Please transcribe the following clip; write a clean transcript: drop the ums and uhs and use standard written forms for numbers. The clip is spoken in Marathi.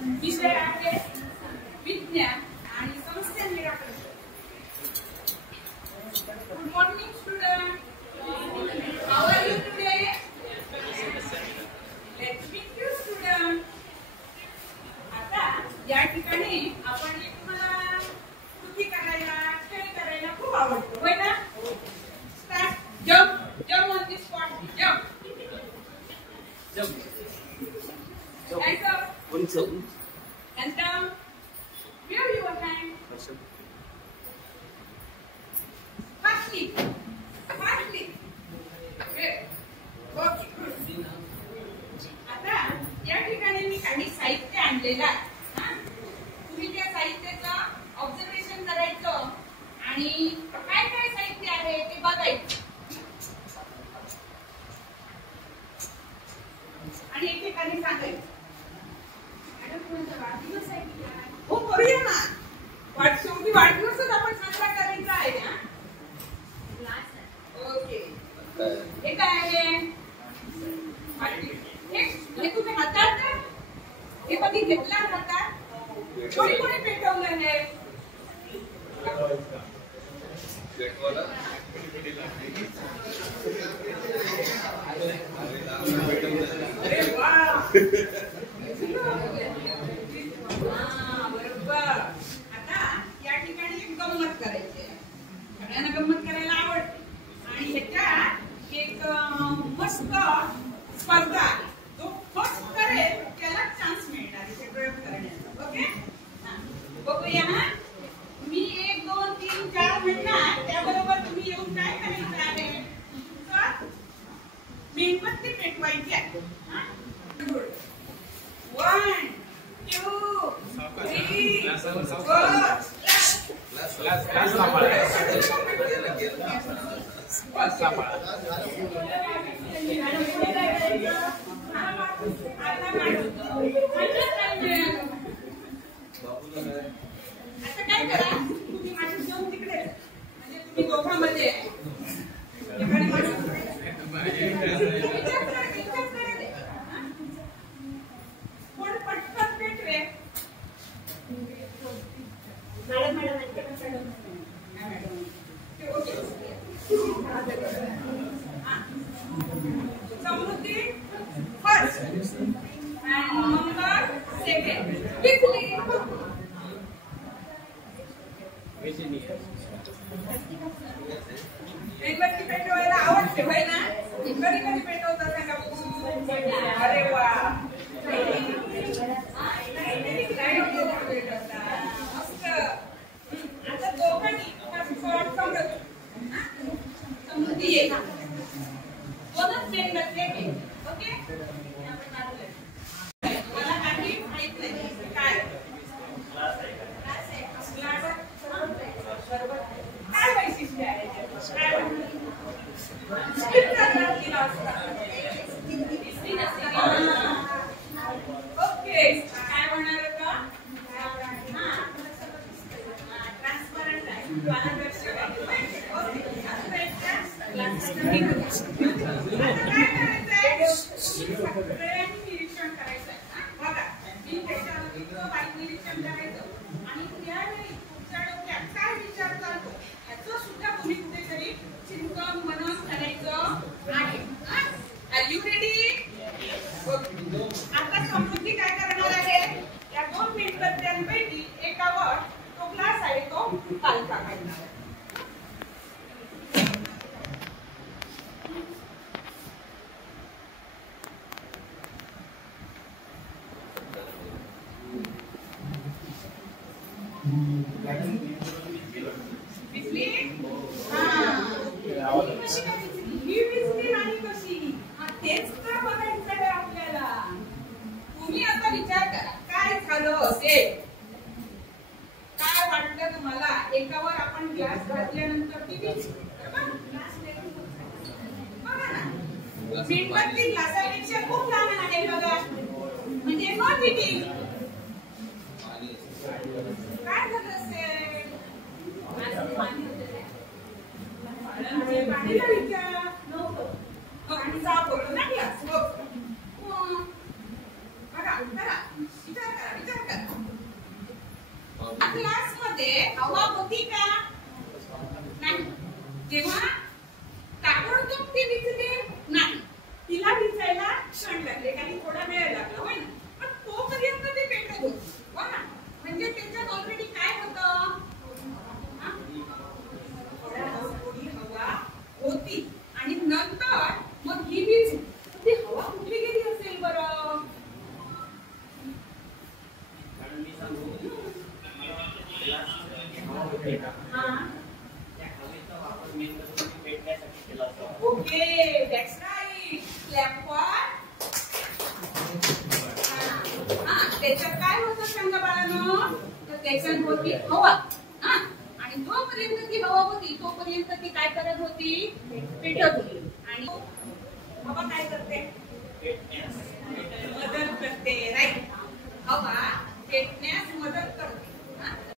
विषय आहे विज्ञान आणि समस्या निराकरण. Good morning student, how are you today? Let's meet you student. आता या ठिकाणी आपण तुम्हाला कृती करायला, खेळ करायला खूप आवडतो, होय ना? Start. Jump jump on the spot. Jump jump. Hands up. Hands down. Wave your hand. Fastly. Fastly. Okay. Okay. आता या ठिकाणी मी काही साहित्य आणलेलं आहे. तुम्ही त्या साहित्याचं ऑब्झर्वेशन करायचं आणि काय काय साहित्य आहे ते बघायचं आणि एक ठिकाणी सांगायचं. हो करूया ना. शेवटी वाढदिवसच आपण साजरा करायचा आहे ना. ओके. हे काय आहे? हे तुम्ही हातात हे कधी घेतला हातात? कोणी कोणी पेटवलं हे? अरे वा. बरोबर. आता या ठिकाणी एक गंमत करायची आहे. सगळ्यांना गंमत करायला आवडते आणि ह्याच्यात एक मस्त स्पर्धा आहे. जो फर्स्ट करेल त्याला चान्स मिळणार इथे प्रयोग करण्याचा. ओके. बघूया ना. मी 1 2 3 4 म्हणणार, त्याबरोबर तुम्ही येऊन काय करायचं आहे? मेणबत्ती पेटवायची आहे. 1 2 3 आता काय करा, तुम्ही माणूस जाऊन तिकडे म्हणजे तुम्ही दोघांमध्ये कोण पटकन पेटवे. Samruddhi first and Mangal second. Quickly. मेणबत्ती पेटवायला आवडते, होय ना? कधी कधी पेटवता सांगा बघू. अरे वा. मस्त. आता दोघांनी समृद्धी येईल. दोनच मेणबत्ती. ओके. मला काही माहित नाही काय काय वैशिष्ट्य आहे? ओके. काय होणार होतं? ट्रान्सपरंट आहे, पारदर्शक आहे. सगळ्यांनी निरीक्षण करायचं आहे. बघा, मी त्याच्यावर वाईट निरीक्षण करायचं आणि त्यावेळी तुमच्या डोक्यात काय विचार चालतो याचं सुद्धा तुम्ही कुठेतरी चिंतन मनन करायचं आहे. Are you ready? आता समृद्धी काय करणार आहे? या 2 मेणबत्त्यांपैकी एकावर तो ग्लास आहे तो कालचा काढणार आहे. तेच तर बघायचं आहे आपल्याला. तुम्ही आता विचार करा काय झालं असेल. काय वाटलं तुम्हाला? एकावर आपण ग्लास घातल्यानंतर टीव्ही बघा ना. मेणबत्ती ग्लासापेक्षा खूप लहान आहे बघा, म्हणजे नो हिटिंग. काय झालं असेल? पाणी विचार नव्हतं आणि साफ होतो ना ग्लास. बघा विचार करा. करा. क्लासमध्ये हवा होती का नाही? जेव्हा ताबडतोब ती विझली नाही, तिला विझायला क्षण लागले, काही थोडा वेळ लागला होय ना, पण तोपर्यंत ते पेटत होती हो ना. म्हणजे त्याच्यात ऑलरेडी काय होतं, थोडी हवा होती आणि नंतर मग ही वीज, ती हवा कुठली गेली असेल बरं? Okay, that's right. Clap for. त्याच्यात काय होतं सांगा बाळांनो? तर त्याच्यात होती हवा. आणि जोपर्यंत ती हवा होती तोपर्यंत ती काय करत होती? पेटत होती. आणि हवा काय करते? बदल करते. राईट. हवा पेटणे